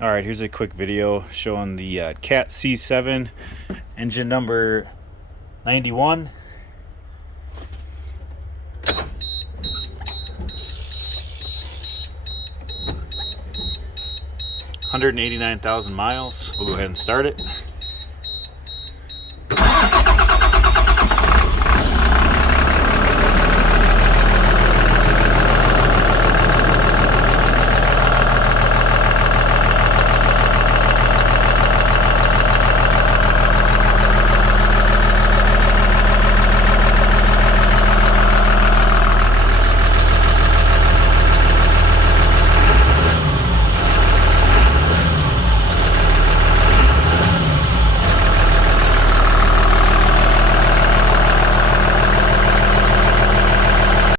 All right, here's a quick video showing the Cat C7 engine number 91. $189,000 miles. We'll go ahead and start it.